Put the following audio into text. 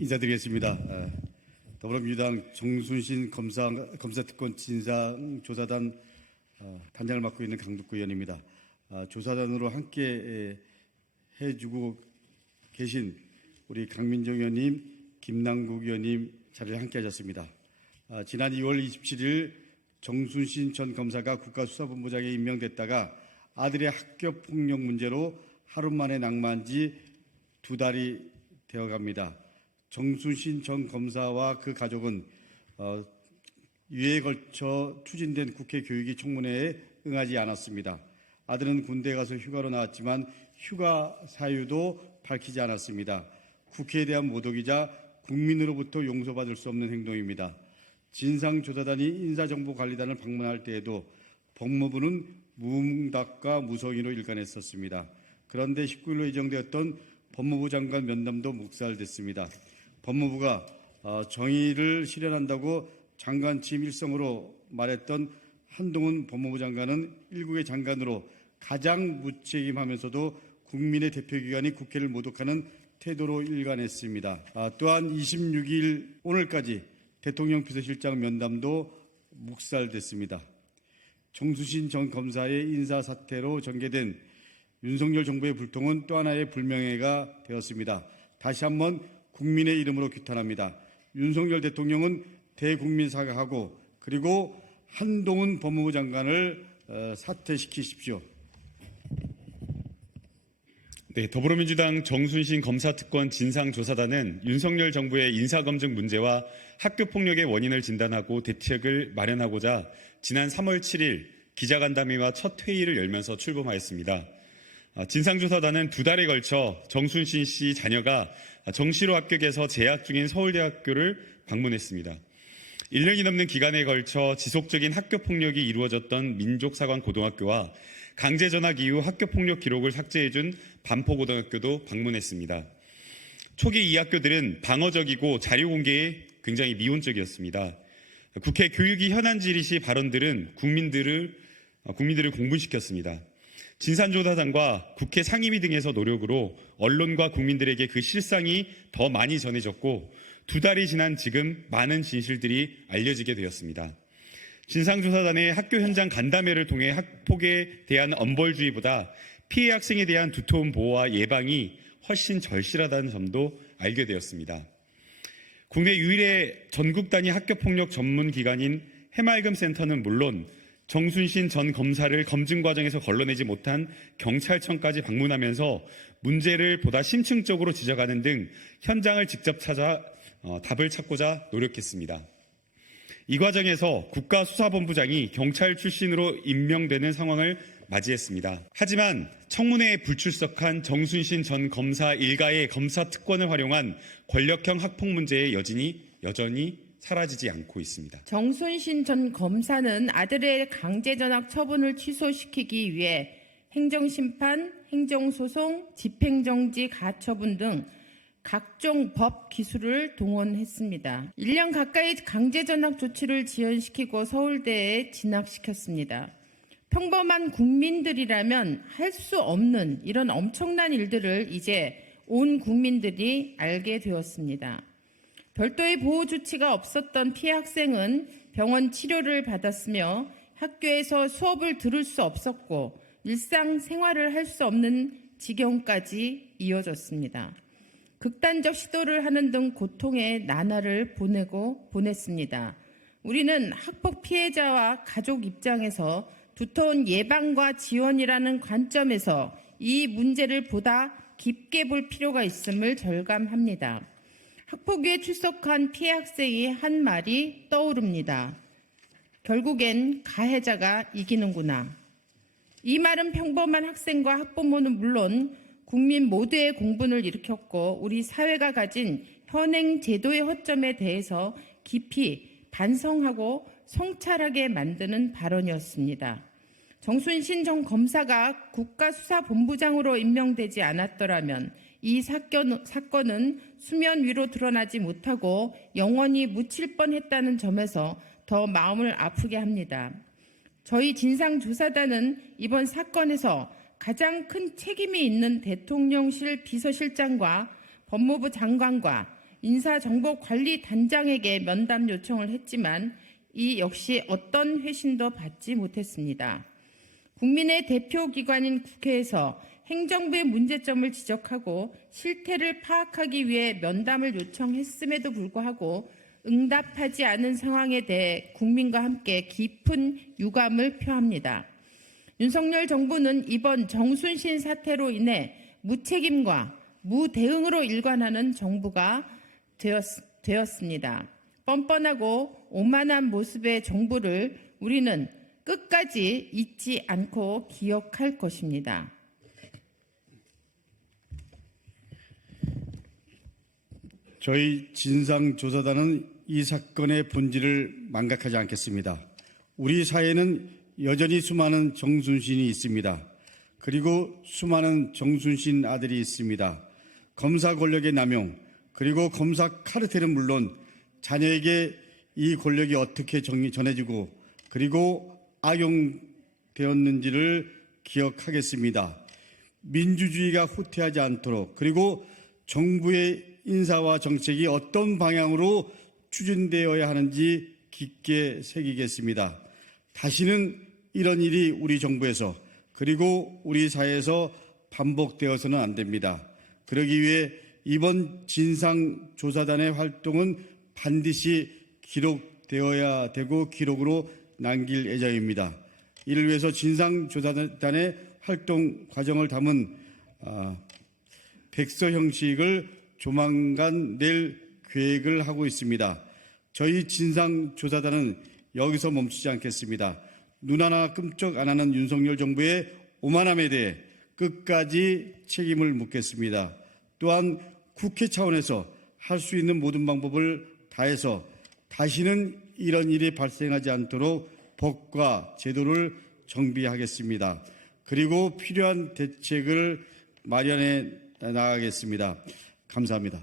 인사드리겠습니다. 더불어민주당 정순신 검사특권 진상조사단 단장을 맡고 있는 강덕구 의원입니다. 조사단으로 함께 해주고 계신 우리 강민정 의원님, 김남국 의원님 자리를 함께 하셨습니다. 지난 2월 27일 정순신 전 검사가 국가수사본부장에 임명됐다가 아들의 학교폭력 문제로 하루 만에 낙마한 지 2달이 되어갑니다. 정순신 전 검사와 그 가족은 유해에 걸쳐 추진된 국회 교육위 청문회에 응하지 않았습니다. 아들은 군대에 가서 휴가로 나왔지만 휴가 사유도 밝히지 않았습니다. 국회에 대한 모독이자 국민으로부터 용서받을 수 없는 행동입니다. 진상조사단이 인사정보관리단을 방문할 때에도 법무부는 무응답과 무성의로 일관했었습니다. 그런데 19일로 예정되었던 법무부 장관 면담도 묵살됐습니다. 법무부가 정의를 실현한다고 장관 취임 일성으로 말했던 한동훈 법무부 장관은 일국의 장관으로 가장 무책임하면서도 국민의 대표기관인 국회를 모독하는 태도로 일관했습니다. 또한 26일 오늘까지 대통령 비서실장 면담도 묵살됐습니다. 정순신 전 검사의 인사사태로 전개된 윤석열 정부의 불통은 또 하나의 불명예가 되었습니다. 다시 한번 국민의 이름으로 규탄합니다. 윤석열 대통령은 대국민 사과하고 그리고 한동훈 법무부 장관을 사퇴시키십시오. 네, 더불어민주당 정순신 검사특권 진상조사단은 윤석열 정부의 인사검증 문제와 학교폭력의 원인을 진단하고 대책을 마련하고자 지난 3월 7일 기자간담회와 첫 회의를 열면서 출범하였습니다. 진상조사단은 2달에 걸쳐 정순신 씨 자녀가 정시로 합격해서 재학 중인 서울대학교를 방문했습니다. 1년이 넘는 기간에 걸쳐 지속적인 학교폭력이 이루어졌던 민족사관고등학교와 강제전학 이후 학교폭력 기록을 삭제해준 반포고등학교도 방문했습니다. 초기 이 학교들은 방어적이고 자료공개에 굉장히 미온적이었습니다. 국회 교육위 현안 질의 시 발언들은 국민들을 공분시켰습니다. 진상조사단과 국회 상임위 등에서 노력으로 언론과 국민들에게 그 실상이 더 많이 전해졌고 2달이 지난 지금 많은 진실들이 알려지게 되었습니다. 진상조사단의 학교 현장 간담회를 통해 학폭에 대한 엄벌주의보다 피해 학생에 대한 두터운 보호와 예방이 훨씬 절실하다는 점도 알게 되었습니다. 국내 유일의 전국 단위 학교폭력 전문기관인 해맑음센터는 물론 정순신 전 검사를 검증 과정에서 걸러내지 못한 경찰청까지 방문하면서 문제를 보다 심층적으로 지적하는 등 현장을 직접 찾아 답을 찾고자 노력했습니다. 이 과정에서 국가수사본부장이 경찰 출신으로 임명되는 상황을 맞이했습니다. 하지만 청문회에 불출석한 정순신 전 검사 일가의 검사 특권을 활용한 권력형 학폭 문제의 여전히 사라지지 않고 있습니다. 정순신 전 검사는 아들의 강제전학 처분을 취소시키기 위해 행정심판, 행정소송, 집행정지 가처분 등 각종 법 기술을 동원했습니다. 1년 가까이 강제전학 조치를 지연시키고 서울대에 진학시켰습니다. 평범한 국민들이라면 할 수 없는 이런 엄청난 일들을 이제 온 국민들이 알게 되었습니다. 별도의 보호 조치가 없었던 피해 학생은 병원 치료를 받았으며 학교에서 수업을 들을 수 없었고 일상생활을 할 수 없는 지경까지 이어졌습니다. 극단적 시도를 하는 등 고통의 나날을 보냈습니다. 우리는 학폭 피해자와 가족 입장에서 두터운 예방과 지원이라는 관점에서 이 문제를 보다 깊게 볼 필요가 있음을 절감합니다. 학폭위에 출석한 피해 학생이 한 말이 떠오릅니다. 결국엔 가해자가 이기는구나. 이 말은 평범한 학생과 학부모는 물론 국민 모두의 공분을 일으켰고 우리 사회가 가진 현행 제도의 허점에 대해서 깊이 반성하고 성찰하게 만드는 발언이었습니다. 정순신 전 검사가 국가수사본부장으로 임명되지 않았더라면 이 사건은 수면 위로 드러나지 못하고 영원히 묻힐 뻔했다는 점에서 더 마음을 아프게 합니다. 저희 진상조사단은 이번 사건에서 가장 큰 책임이 있는 대통령실 비서실장과 법무부 장관과 인사정보관리단장에게 면담 요청을 했지만 이 역시 어떤 회신도 받지 못했습니다. 국민의 대표기관인 국회에서 행정부의 문제점을 지적하고 실태를 파악하기 위해 면담을 요청했음에도 불구하고 응답하지 않은 상황에 대해 국민과 함께 깊은 유감을 표합니다. 윤석열 정부는 이번 정순신 사태로 인해 무책임과 무대응으로 일관하는 정부가 되었습니다. 뻔뻔하고 오만한 모습의 정부를 우리는 끝까지 잊지 않고 기억할 것입니다. 저희 진상조사단은 이 사건의 본질을 망각하지 않겠습니다. 우리 사회에는 여전히 수많은 정순신이 있습니다. 그리고 수많은 정순신 아들이 있습니다. 검사 권력의 남용, 그리고 검사 카르텔은 물론 자녀에게 이 권력이 어떻게 전해지고 그리고 악용되었는지를 기억하겠습니다. 민주주의가 후퇴하지 않도록, 그리고 정부의 인사와 정책이 어떤 방향으로 추진되어야 하는지 깊게 새기겠습니다. 다시는 이런 일이 우리 정부에서 그리고 우리 사회에서 반복되어서는 안 됩니다. 그러기 위해 이번 진상조사단의 활동은 반드시 기록되어야 되고 기록으로 남길 예정입니다. 이를 위해서 진상조사단의 활동 과정을 담은 백서 형식을 조만간 낼 계획을 하고 있습니다. 저희 진상조사단은 여기서 멈추지 않겠습니다. 눈 하나 끔찍 안 하는 윤석열 정부의 오만함에 대해 끝까지 책임을 묻겠습니다. 또한 국회 차원에서 할 수 있는 모든 방법을 다해서 다시는 이런 일이 발생하지 않도록 법과 제도를 정비하겠습니다. 그리고 필요한 대책을 마련해 나가겠습니다. 감사합니다.